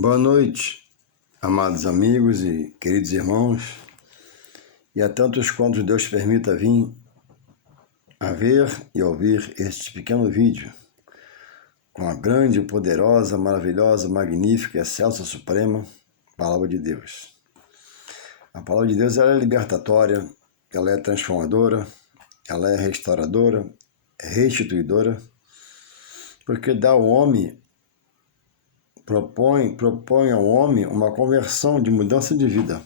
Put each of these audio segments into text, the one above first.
Boa noite, amados amigos e queridos irmãos, e a tantos quantos Deus permita vir a ver e ouvir este pequeno vídeo com a grande, poderosa, maravilhosa, magnífica, excelsa, suprema Palavra de Deus. A Palavra de Deus ela é libertatória, ela é transformadora, ela é restauradora, restituidora, porque dá ao homem propõe ao homem uma conversão de mudança de vida,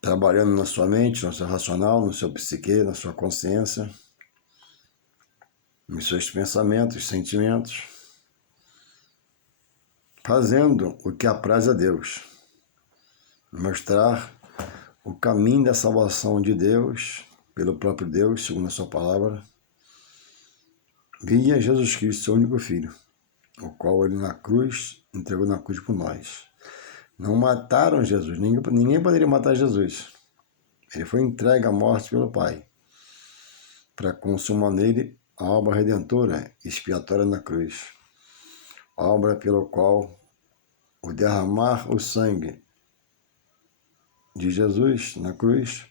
trabalhando na sua mente, no seu racional, no seu psique, na sua consciência, nos seus pensamentos, sentimentos, fazendo o que apraz a Deus, mostrar o caminho da salvação de Deus, pelo próprio Deus, segundo a sua palavra, via Jesus Cristo, seu único Filho, o qual ele na cruz, entregou na cruz por nós. Não mataram Jesus, ninguém poderia matar Jesus. Ele foi entregue à morte pelo Pai, para consumar nele a obra redentora, expiatória na cruz. A obra pelo qual o derramar o sangue de Jesus na cruz,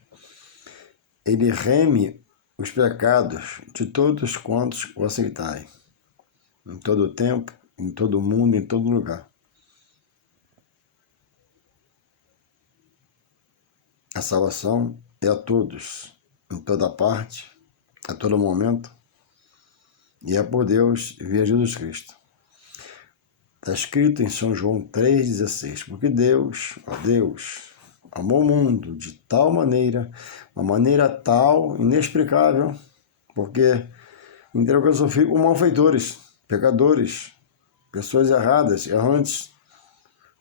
ele reme os pecados de todos quantos o aceitarem, em todo o tempo, em todo o mundo, em todo lugar. A salvação é a todos, em toda parte, a todo momento, e é por Deus via Jesus Cristo. Está escrito em São João 3,16, porque Deus, ó Deus, amou o mundo de tal maneira, uma maneira tal, inexplicável, porque entregou seu Filho como malfeitores, pecadores, pessoas erradas, errantes,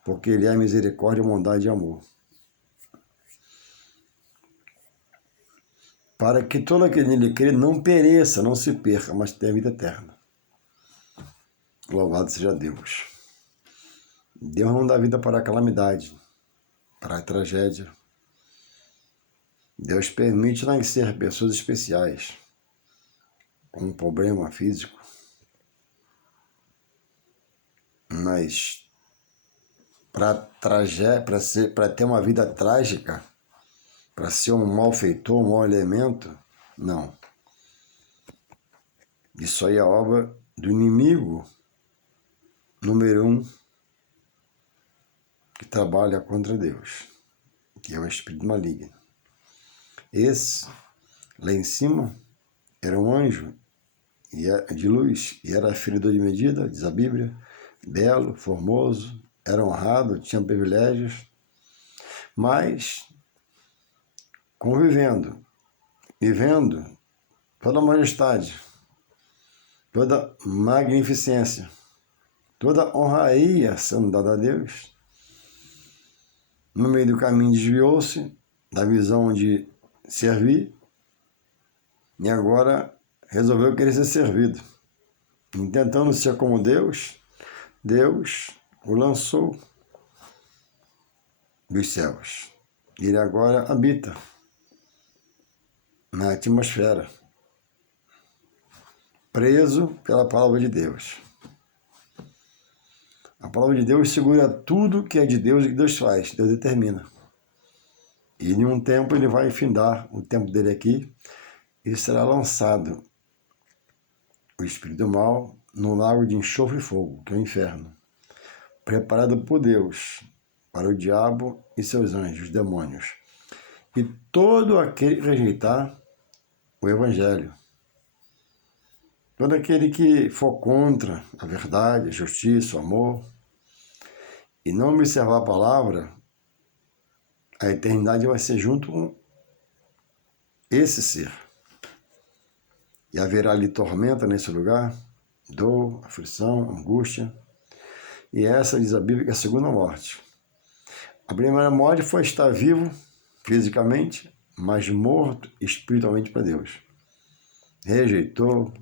porque Ele é misericórdia, bondade e amor. Para que todo aquele nele crê não pereça, não se perca, mas tenha vida eterna. Louvado seja Deus. Deus não dá vida para a calamidade, para a tragédia. Deus permite nascer pessoas especiais, com um problema físico, mas para ter uma vida trágica, para ser um malfeitor, um mau elemento, não. Isso aí é obra do inimigo número 1 que trabalha contra Deus, que é o espírito maligno. Esse, lá em cima, era um anjo de luz, e era feridor de medida, diz a Bíblia, belo, formoso, era honrado, tinha privilégios, mas vivendo toda a majestade, toda magnificência, toda honraria sendo dada a Deus, no meio do caminho desviou-se da visão de servir e agora resolveu querer ser servido. Tentando ser como Deus, Deus o lançou dos céus. Ele agora habita na atmosfera, preso pela palavra de Deus. A palavra de Deus segura tudo que é de Deus e que Deus faz, Deus determina. E em um tempo ele vai findar o tempo dele aqui e será lançado o espírito do mal no lago de enxofre e fogo, que é o inferno, preparado por Deus para o diabo e seus anjos, os demônios. E todo aquele que rejeitar o Evangelho, todo aquele que for contra a verdade, a justiça, o amor, e não observar a palavra, a eternidade vai ser junto com esse ser. E haverá ali tormenta nesse lugar, dor, aflição, angústia. E essa, diz a Bíblia, que é a segunda morte. A primeira morte foi estar vivo fisicamente, mas morto espiritualmente para Deus. Rejeitou,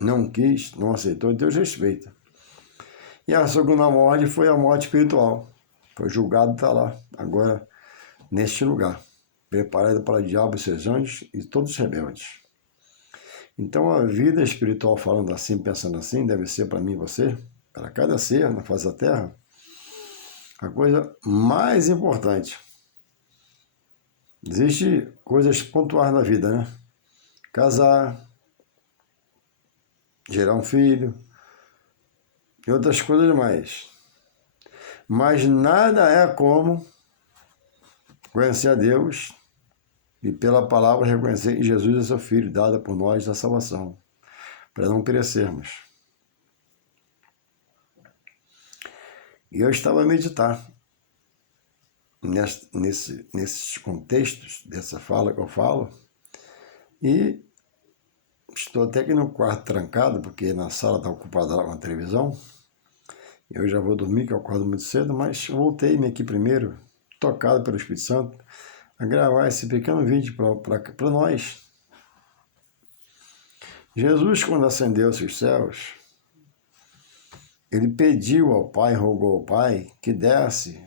não quis, não aceitou, Deus respeita. E a segunda morte foi a morte espiritual. Foi julgado e está lá, agora, neste lugar, preparado para o diabo e seus anjos e todos os rebeldes. Então a vida espiritual, falando assim, pensando assim, deve ser para mim e você, para cada ser na face da Terra, a coisa mais importante. Existem coisas pontuais na vida, né? Casar, gerar um filho e outras coisas mais. Mas nada é como conhecer a Deus e pela palavra reconhecer que Jesus é seu Filho, dado por nós a salvação, para não perecermos. E eu estava a meditar nesses contextos dessa fala que eu falo, e estou até aqui no quarto trancado, porque na sala está ocupada lá com a televisão. Eu já vou dormir, que eu acordo muito cedo, mas voltei-me aqui primeiro, tocado pelo Espírito Santo, a gravar esse pequeno vídeo para nós. Jesus, quando ascendeu aos céus, ele pediu ao Pai, rogou ao Pai que desse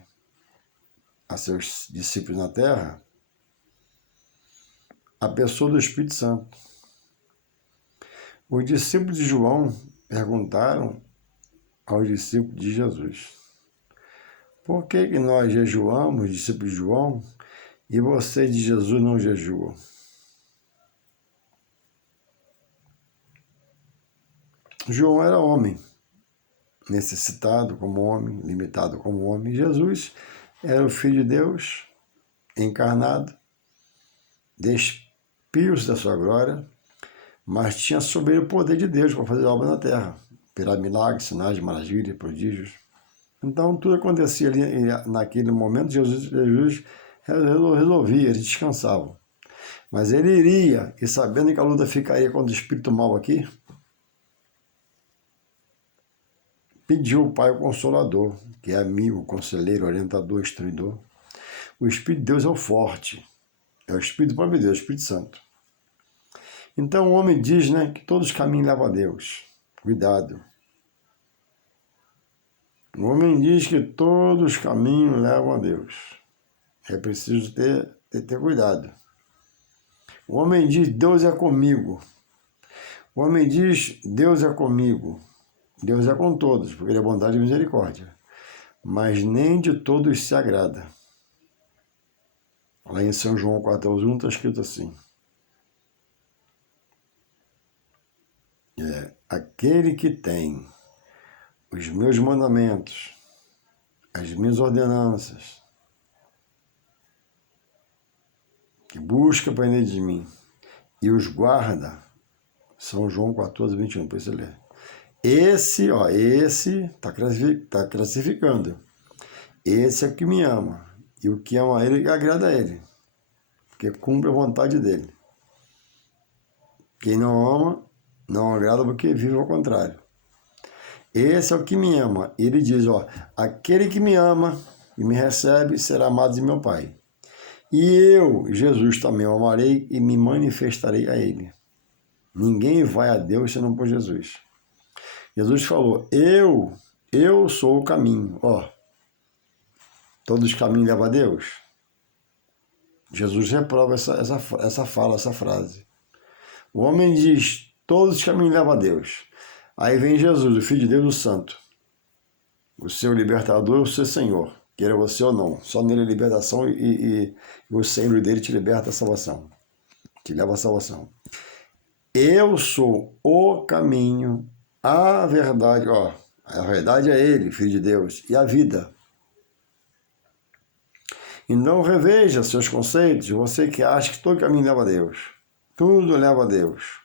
a seus discípulos na terra a pessoa do Espírito Santo. Os discípulos de João perguntaram aos discípulos de Jesus: por que nós jejuamos, discípulos de João, e vocês de Jesus não jejuam? João era homem, necessitado como homem, limitado como homem. Jesus era o Filho de Deus, encarnado, despiu-se da sua glória, mas tinha sobre ele o poder de Deus para fazer obra na terra, operar milagres, sinais, maravilhas, prodígios. Então tudo acontecia ali naquele momento. Jesus resolvia, ele descansava. Mas ele iria, e sabendo que a luta ficaria contra o espírito mal aqui, pediu ao Pai o Consolador, que é amigo, conselheiro, orientador, instruidor. O Espírito de Deus é o forte, é o Espírito próprio de Deus, o Espírito Santo. Então o homem diz, né, que todos os caminhos levam a Deus. Cuidado. O homem diz que todos os caminhos levam a Deus. É preciso ter cuidado. O homem diz, Deus é comigo. O homem diz, Deus é comigo. Deus é com todos, porque ele é bondade e misericórdia. Mas nem de todos se agrada. Lá em São João 14:1 está escrito assim: aquele que tem os meus mandamentos, as minhas ordenanças, que busca aprender de mim e os guarda, São João 14:21, para você ler. Esse está classificando. Esse é o que me ama. E o que ama ele, agrada a ele. Porque cumpre a vontade dele. Quem não ama, não agrada porque vive ao contrário. Esse é o que me ama. Ele diz, aquele que me ama e me recebe será amado de meu Pai. E eu, Jesus, também o amarei e me manifestarei a ele. Ninguém vai a Deus senão por Jesus. Jesus falou, eu sou o caminho. Todos os caminhos levam a Deus? Jesus reprova essa fala, essa frase. O homem diz, todos os caminhos levam a Deus. Aí vem Jesus, o Filho de Deus, o Santo. O seu libertador, o seu Senhor. Queira você ou não. Só nele a libertação e o Senhor dele te liberta a salvação. Te leva à salvação. Eu sou o caminho, a verdade. A verdade é ele, Filho de Deus, e a vida. Então reveja seus conceitos, você que acha que todo caminho leva a Deus. Tudo leva a Deus.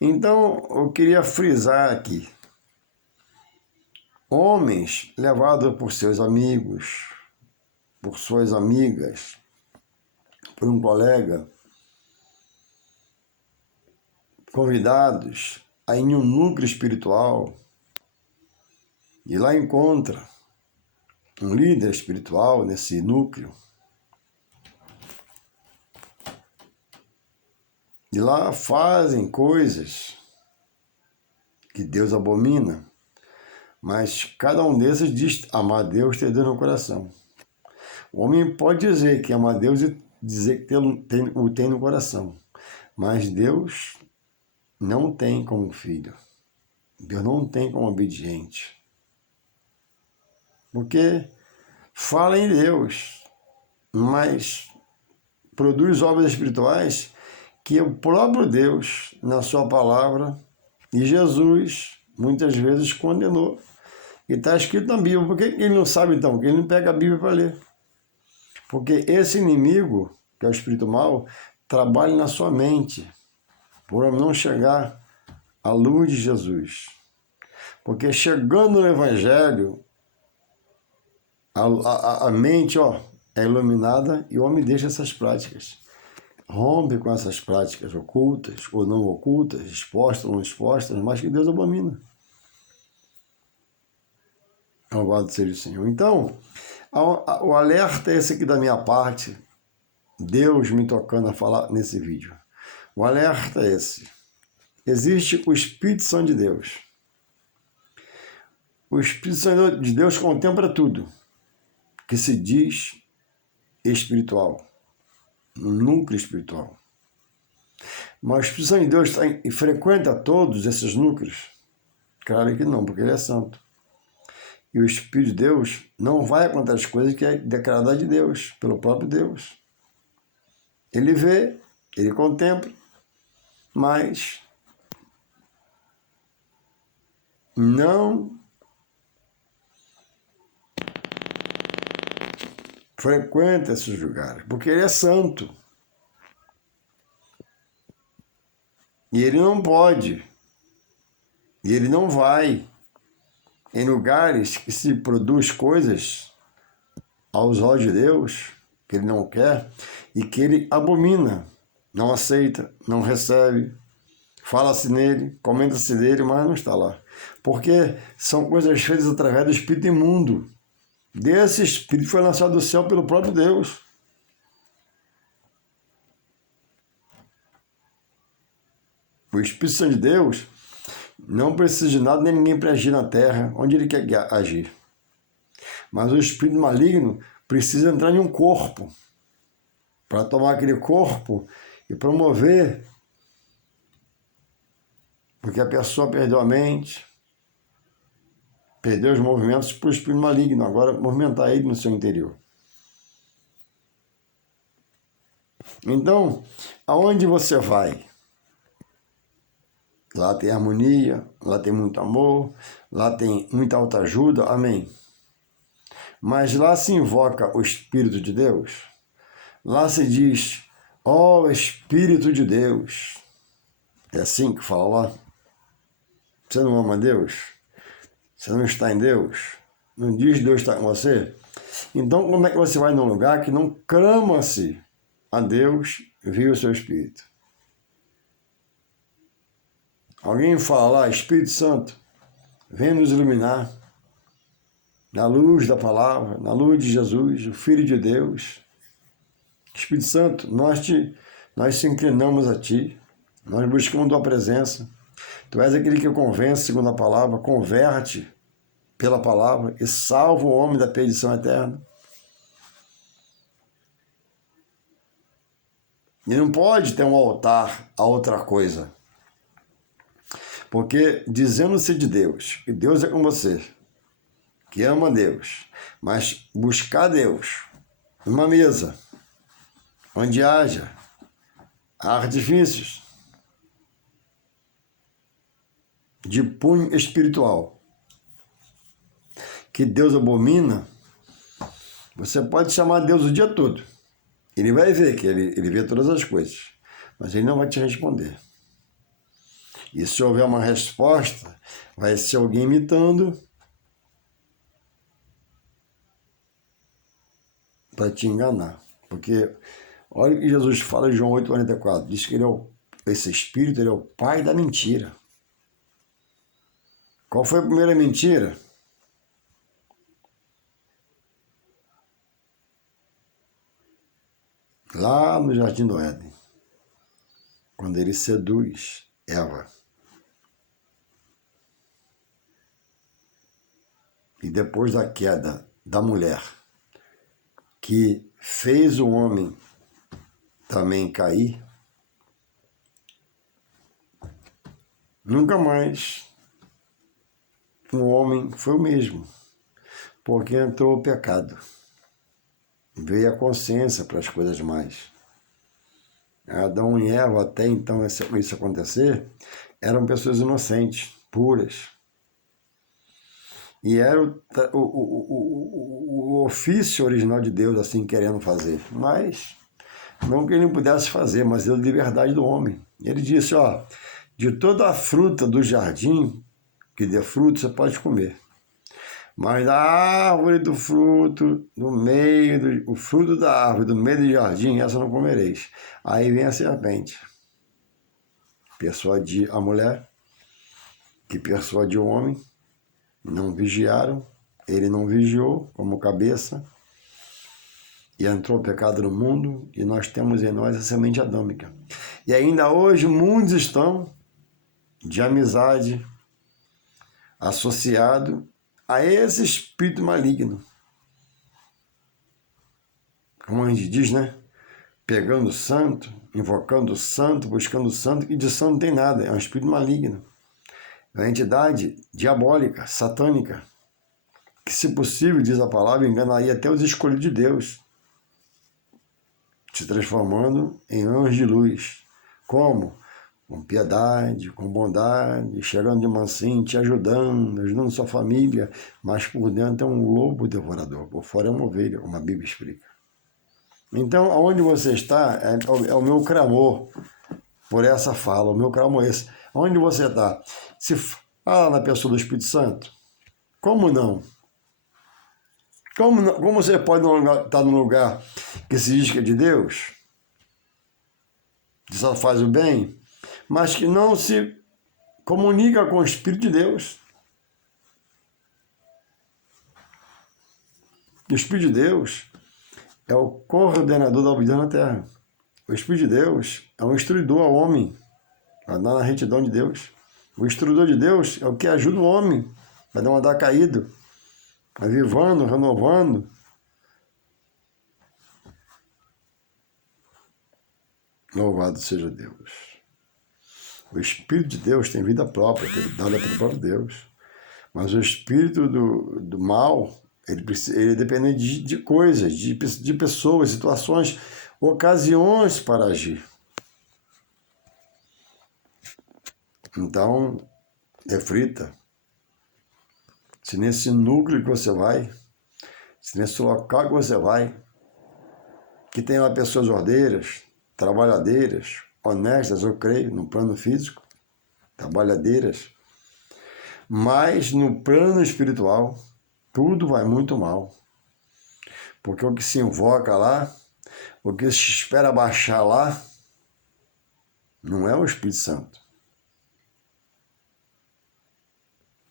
Então eu queria frisar aqui. Homens levados por seus amigos, por suas amigas, por um colega, convidados a ir em um núcleo espiritual, e lá encontra um líder espiritual nesse núcleo, e lá fazem coisas que Deus abomina, mas cada um desses diz amar a Deus, ter Deus no coração. O homem pode dizer que ama a Deus e dizer que o tem no coração, Mas Deus não tem como filho. Deus não tem como obediente. Porque fala em Deus, mas produz obras espirituais que o próprio Deus, na sua palavra, e Jesus, muitas vezes condenou. E está escrito na Bíblia. Por que ele não sabe, então? Porque ele não pega a Bíblia para ler. Porque esse inimigo, que é o espírito mau, trabalha na sua mente, por não chegar à luz de Jesus. Porque chegando no Evangelho, a mente é iluminada e o homem deixa essas práticas. Rompe com essas práticas ocultas ou não ocultas, expostas ou não expostas, mas que Deus abomina. Louvado seja o Senhor. Então, o alerta é esse aqui da minha parte, Deus me tocando a falar nesse vídeo. O alerta é esse. Existe o Espírito Santo de Deus. O Espírito Santo de Deus contempla tudo que se diz espiritual, núcleo espiritual. Mas o Espírito Santo de Deus frequenta todos esses núcleos? Claro que não, porque ele é santo. E o Espírito de Deus não vai contra as coisas que é declarada de Deus, pelo próprio Deus. Ele vê, ele contempla, mas não frequenta esses lugares, porque ele é santo. E ele não pode, e ele não vai em lugares que se produz coisas aos olhos de Deus, que ele não quer, e que ele abomina, não aceita, não recebe, fala-se nele, comenta-se dele, mas não está lá. Porque são coisas feitas através do espírito imundo. Desse espírito foi lançado do céu pelo próprio Deus. O Espírito Santo de Deus não precisa de nada nem ninguém para agir na terra, onde ele quer agir. Mas o espírito maligno precisa entrar em um corpo, para tomar aquele corpo e promover, porque a pessoa perdeu a mente, perdeu os movimentos para o espírito maligno, agora movimentar ele no seu interior. Então, aonde você vai? Lá tem harmonia, lá tem muito amor, lá tem muita autoajuda, amém. Mas lá se invoca o Espírito de Deus, lá se diz, ó Espírito de Deus. É assim que fala lá. Você não ama Deus? Você não está em Deus? Não diz que Deus está com você? Então como é que você vai num lugar que não clama-se a Deus via o seu Espírito? Alguém fala lá, Espírito Santo, vem nos iluminar na luz da palavra, na luz de Jesus, o Filho de Deus. Espírito Santo, nós se inclinamos a Ti, nós buscamos Tua presença. Tu és aquele que convence segundo a palavra, converte pela palavra e salva o homem da perdição eterna. E não pode ter um altar a outra coisa. Porque dizendo-se de Deus, que Deus é com você, que ama Deus, mas buscar Deus numa mesa onde haja artifícios de punho espiritual que Deus abomina, você pode chamar Deus o dia todo. Ele vai ver que ele vê todas as coisas, mas ele não vai te responder. E se houver uma resposta, vai ser alguém imitando para te enganar. Porque olha o que Jesus fala em João 8,44. Diz que esse espírito ele é o pai da mentira. Qual foi a primeira mentira? Lá no Jardim do Éden, quando ele seduz Eva. E depois da queda da mulher, que fez o homem também cair, nunca mais o homem foi o mesmo, porque entrou o pecado. Veio a consciência para as coisas mais. Adão e Eva, até então isso acontecer, eram pessoas inocentes, puras. E era o ofício original de Deus, assim, querendo fazer. Mas, não que ele não pudesse fazer, mas ele deu liberdade do homem. Ele disse, ó, de toda a fruta do jardim que dê fruto, você pode comer. Mas da árvore do fruto, o fruto da árvore do meio do jardim, essa não comereis. Aí vem a serpente. Persuadir a mulher, que persuadiu o homem, não vigiaram, ele não vigiou como cabeça, e entrou o pecado no mundo, e nós temos em nós a semente adâmica. E ainda hoje muitos estão de amizade associado a esse espírito maligno. Como a gente diz, né? Pegando o santo, invocando o santo, buscando o santo, e de santo não tem nada, é um espírito maligno. É uma entidade diabólica, satânica, que, se possível, diz a palavra, enganaria até os escolhidos de Deus, se transformando em anjos de luz. Como? Com piedade, com bondade, chegando de mansinho, te ajudando sua família, mas por dentro é um lobo devorador, por fora é uma ovelha, como a Bíblia explica. Então, onde você está, é o meu clamor por essa fala, o meu clamor é esse. Onde você está? Se fala na pessoa do Espírito Santo, como não? Como você pode estar num lugar que se diz que é de Deus, que só faz o bem, mas que não se comunica com o Espírito de Deus? O Espírito de Deus é o coordenador da vida na Terra. O Espírito de Deus é um instruidor ao homem, a andar na retidão de Deus. O instruidor de Deus é o que ajuda o homem a não andar caído, avivando, renovando. Louvado seja Deus. O Espírito de Deus tem vida própria, dada pelo próprio Deus. Mas o espírito do mal, ele depende de coisas, de pessoas, situações, ocasiões para agir. Então, reflita. Se nesse núcleo que você vai, se nesse local que você vai, que tem lá pessoas ordeiras, trabalhadeiras, honestas, eu creio, no plano físico, trabalhadeiras, mas no plano espiritual, tudo vai muito mal. Porque o que se invoca lá, o que se espera baixar lá, não é o Espírito Santo.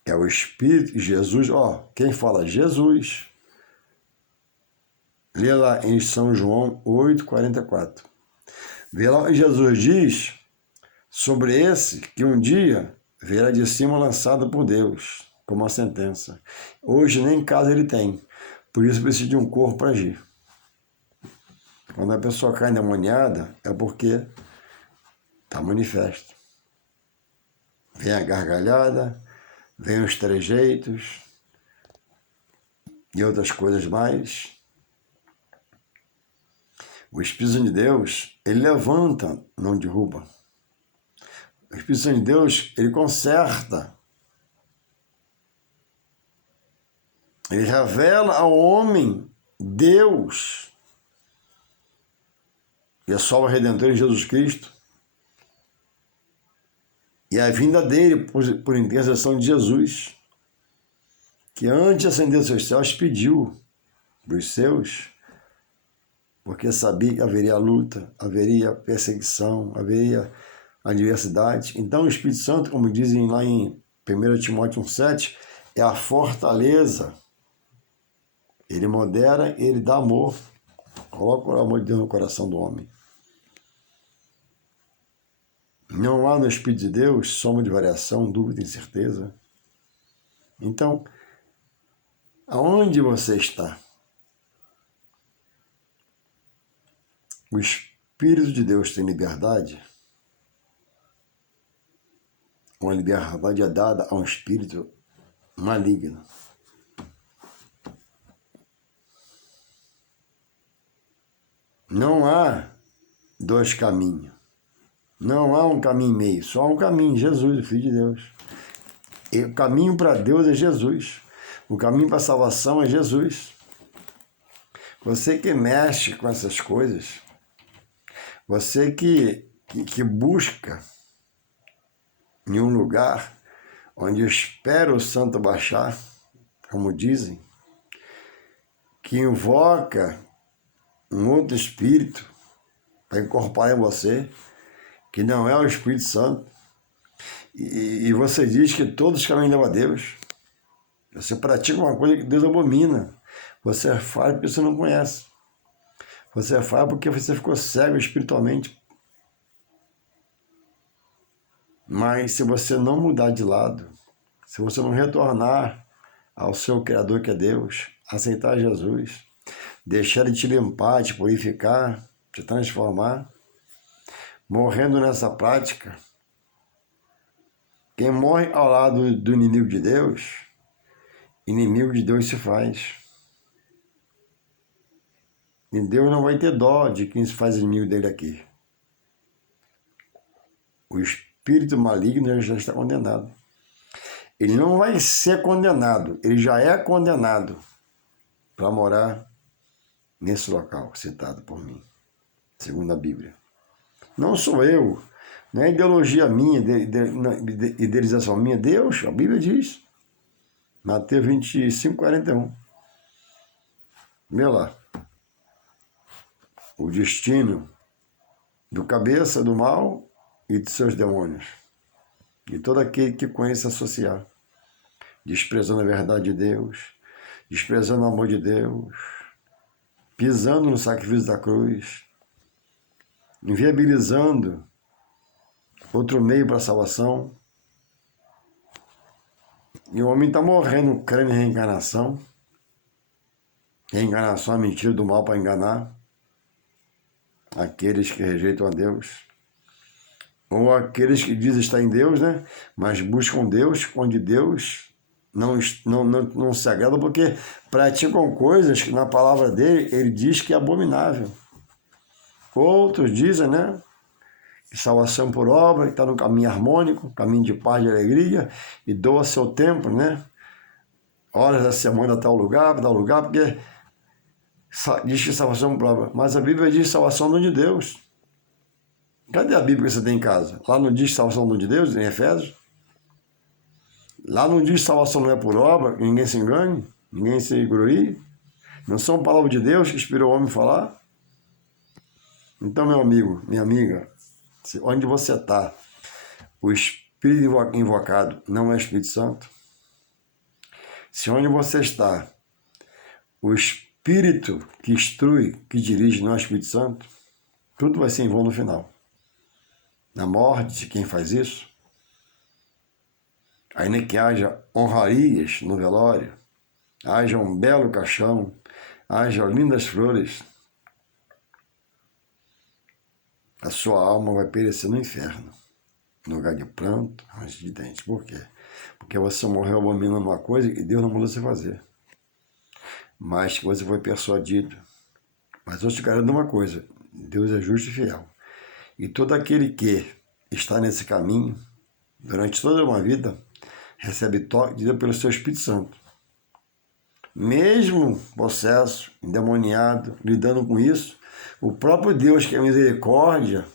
É o Espírito, Jesus, ó, quem fala Jesus, lê lá em São João 8,44. Vê lá, Jesus diz sobre esse que um dia virá de cima lançado por Deus, como uma sentença. Hoje nem casa ele tem, por isso precisa de um corpo para agir. Quando a pessoa cai endemoniada, é porque está manifesto. Vem a gargalhada, vem os trejeitos e outras coisas mais. O Espírito de Deus, ele levanta, não derruba. O Espírito de Deus, ele conserta. Ele revela ao homem Deus. E a salva redentora em Jesus Cristo. E a vinda dele por intercessão de Jesus, que antes de ascender aos seus céus pediu para os seus, porque sabia que haveria luta, haveria perseguição, haveria adversidade. Então o Espírito Santo, como dizem lá em 1 Timóteo 1,7, é a fortaleza. Ele modera, ele dá amor. Coloca o amor de Deus no coração do homem. Não há no Espírito de Deus soma de variação, dúvida, incerteza. Então, aonde você está? O Espírito de Deus tem liberdade? uma liberdade é dada a um espírito maligno. Não há dois caminhos. Não há um caminho e meio, só há um caminho, Jesus, o Filho de Deus. E o caminho para Deus é Jesus. O caminho para a salvação é Jesus. Você que mexe com essas coisas, você que busca em um lugar onde espera o santo baixar, como dizem, que invoca um outro espírito para incorporar em você, que não é o Espírito Santo, e você diz que todos os caminhos levam a Deus. Você pratica uma coisa que Deus abomina. Você faz porque você não conhece. Você faz porque você ficou cego espiritualmente. Mas se você não mudar de lado, se você não retornar ao seu Criador que é Deus, aceitar Jesus, deixar Ele te limpar, te purificar, te transformar, morrendo nessa prática, quem morre ao lado do inimigo de Deus, inimigo de Deus se faz. E Deus não vai ter dó de quem se faz inimigo dele aqui. O espírito maligno já está condenado. Ele não vai ser condenado, ele já é condenado para morar nesse local citado por mim, segundo a Bíblia. Não sou eu, não é ideologia minha, idealização minha. Deus, a Bíblia diz, Mateus 25, 41. Vê lá. O destino do cabeça do mal e de seus demônios. E todo aquele que conhece associar, desprezando a verdade de Deus, desprezando o amor de Deus, pisando no sacrifício da cruz, inviabilizando outro meio para a salvação. E o homem está morrendo crendo em reencarnação. Reencarnação é a mentira do mal para enganar aqueles que rejeitam a Deus. Ou aqueles que dizem estar em Deus, né? Mas buscam Deus onde Deus não se agrada, porque praticam coisas que na palavra dele, ele diz que é abominável. Outros dizem, né? Que salvação por obra, que está no caminho harmônico, caminho de paz e alegria, e doa seu tempo, né? Horas da semana a tal lugar, porque diz que salvação por obra. Mas a Bíblia diz salvação não de Deus. Cadê a Bíblia que você tem em casa? Lá não diz salvação não de Deus, em Efésios? Lá não diz salvação não é por obra, ninguém se engane, ninguém se glorie. Não são palavras de Deus que inspirou o homem a falar? Então, meu amigo, minha amiga, onde você está, o Espírito invocado não é o Espírito Santo? Se onde você está, o Espírito que instrui, que dirige, não é o Espírito Santo, tudo vai ser em vão no final. Na morte de quem faz isso, ainda que haja honrarias no velório, haja um belo caixão, haja lindas flores, a sua alma vai perecer no inferno, no lugar de pranto, ranger de dentes. Por quê? Porque você morreu abominando uma coisa que Deus não mandou você fazer, mas que você foi persuadido. Mas eu te garanto uma coisa, Deus é justo e fiel. E todo aquele que está nesse caminho, durante toda uma vida, recebe toque de Deus pelo seu Espírito Santo. Mesmo possesso, endemoniado, lidando com isso, o próprio Deus, que é misericórdia,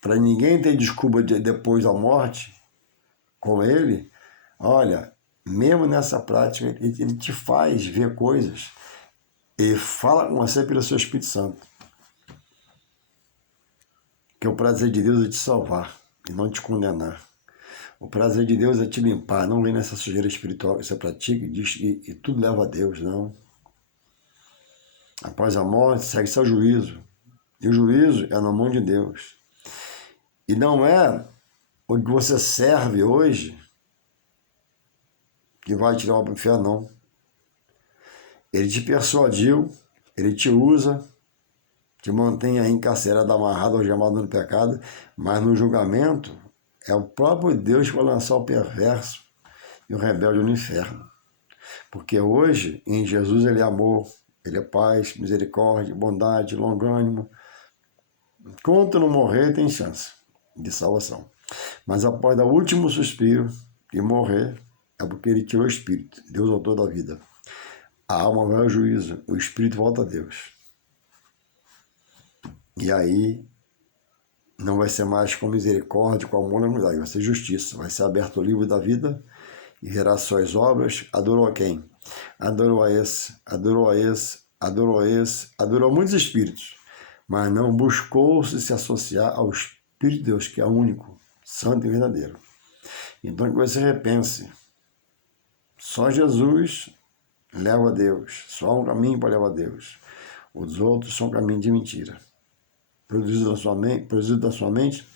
para ninguém ter desculpa depois da morte com ele, olha, mesmo nessa prática, ele te faz ver coisas e fala com você pelo seu Espírito Santo. Que o prazer de Deus é te salvar e não te condenar. O prazer de Deus é te limpar, não vem nessa sujeira espiritual que você pratica e tudo leva a Deus, não. Após a morte, segue seu juízo. E o juízo é na mão de Deus. E não é o que você serve hoje que vai te levar para o inferno, não. Ele te persuadiu, ele te usa, te mantém aí encarcerado, amarrado, algemado no pecado, mas no julgamento É o próprio Deus que vai lançar o perverso e o rebelde no inferno. Porque hoje, em Jesus, ele é amor, ele é paz, misericórdia, bondade, longânimo. Enquanto não morrer, tem chance de salvação. Mas após dar o último suspiro e morrer, é porque ele tirou o espírito, Deus autor da vida. A alma vai ao juízo, o espírito volta a Deus. E aí não vai ser mais com misericórdia, com amor, não vai ser justiça. Vai ser aberto o livro da vida e verá suas obras. Adorou a quem? Adorou a esse, adorou a esse, adorou a esse, adorou a muitos espíritos, mas não buscou se associar ao Espírito de Deus, que é único, santo e verdadeiro. Então que você repense. Só Jesus leva a Deus, só há um caminho para levar a Deus. Os outros são caminhos de mentira. Produzido da sua mente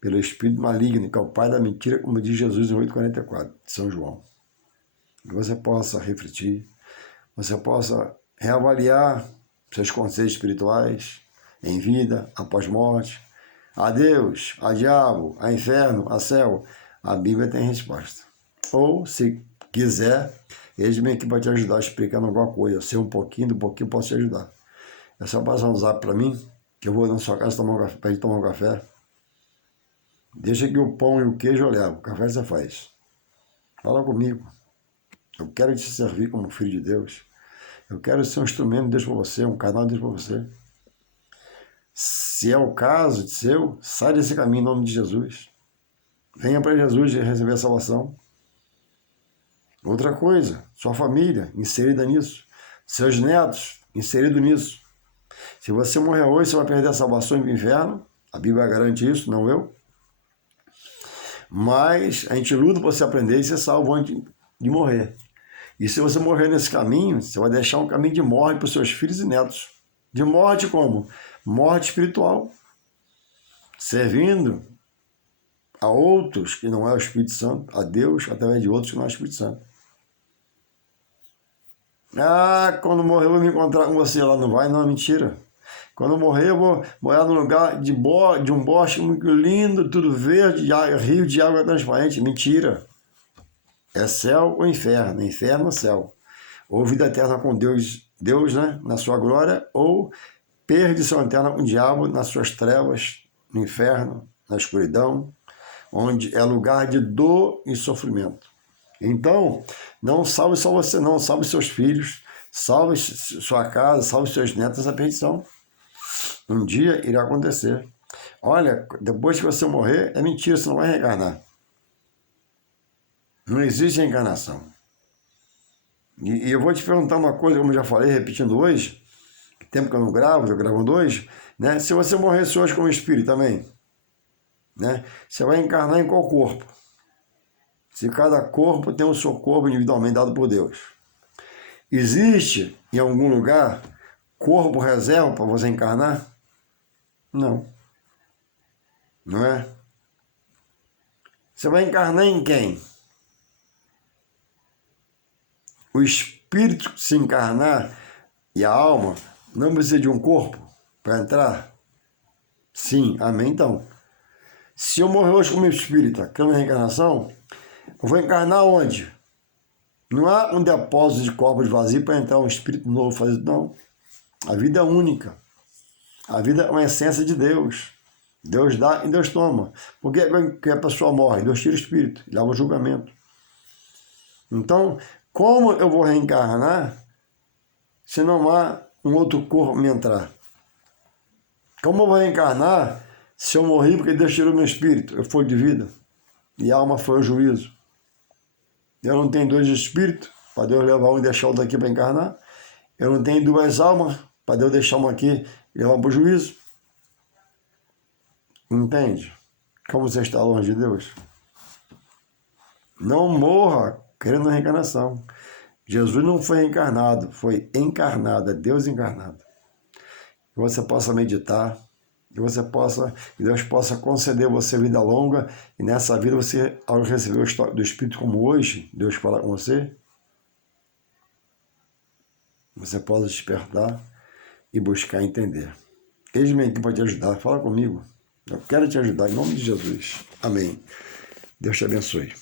pelo espírito maligno, que é o pai da mentira, como diz Jesus em 8,44, de São João. Que você possa refletir, você possa reavaliar seus conceitos espirituais em vida, após morte, a Deus, a diabo, a inferno, a céu. A Bíblia tem resposta. Ou, se quiser, eles vêm aqui para te ajudar explicando alguma coisa. Eu sei um pouquinho, do pouquinho posso te ajudar. É só passar um zap para mim, que eu vou na sua casa para tomar um café. Deixa que o pão e o queijo eu levo, o café você faz. Fala comigo. Eu quero te servir como filho de Deus. Eu quero ser um instrumento de Deus para você, um canal de Deus para você. Se é o caso de seu, sai desse caminho em nome de Jesus. Venha para Jesus e receber a salvação. Outra coisa, sua família inserida nisso. Seus netos inseridos nisso. Se você morrer hoje, você vai perder a salvação e ir para o inferno. A Bíblia garante isso, não eu. Mas a gente luta para você aprender e ser salvo antes de morrer. E se você morrer nesse caminho, você vai deixar um caminho de morte para os seus filhos e netos. De morte como? Morte espiritual. Servindo a outros que não é o Espírito Santo, a Deus através de outros que não é o Espírito Santo. Ah, quando morrer eu vou me encontrar com você lá. Não vai, não, mentira. Quando eu morrer eu vou morar num lugar de um bosque muito lindo, tudo verde, rio de água transparente. Mentira. É céu ou inferno, inferno ou céu. Ou vida eterna com Deus, né, na sua glória, ou perdição eterna com o diabo nas suas trevas, no inferno, na escuridão, onde é lugar de dor e sofrimento. Então, não salve só você, não, salve seus filhos, salve sua casa, salve seus netos essa perdição. Um dia irá acontecer. Olha, depois que você morrer, é mentira, você não vai reencarnar. Não existe reencarnação. E eu vou te perguntar uma coisa, como eu já falei, repetindo hoje, tempo que eu não gravo, estou gravando hoje, né? Se você morresse hoje como espírito também, né? Você vai encarnar em qual corpo? Se cada corpo tem o seu corpo individualmente dado por Deus. Existe em algum lugar corpo reserva para você encarnar? Não. Não é? Você vai encarnar em quem? O espírito se encarnar e a alma não precisa de um corpo para entrar? Sim, amém então. Se eu morrer hoje como espírita, crendo na reencarnação, eu vou encarnar onde? Não há um depósito de corpos vazios para entrar um espírito novo fazer. Não. A vida é única. A vida é uma essência de Deus. Deus dá e Deus toma. Por que a pessoa morre? Deus tira o espírito, leva o julgamento. Então, como eu vou reencarnar se não há um outro corpo me entrar? Como eu vou reencarnar se eu morri porque Deus tirou meu espírito? Eu fui de vida e a alma foi ao juízo. Eu não tenho dois espíritos para Deus levar um e deixar o daqui para encarnar. Eu não tenho duas almas para Deus deixar uma aqui e levar para o juízo. Entende? Como você está longe de Deus? Não morra crendo na reencarnação. Jesus não foi reencarnado, foi encarnado, é Deus encarnado. Que você possa meditar, que Deus possa conceder a você vida longa, e nessa vida você, ao receber o estoque do Espírito como hoje, Deus fala com você possa despertar e buscar entender. Eis-me aqui para te ajudar, fala comigo. Eu quero te ajudar em nome de Jesus. Amém. Deus te abençoe.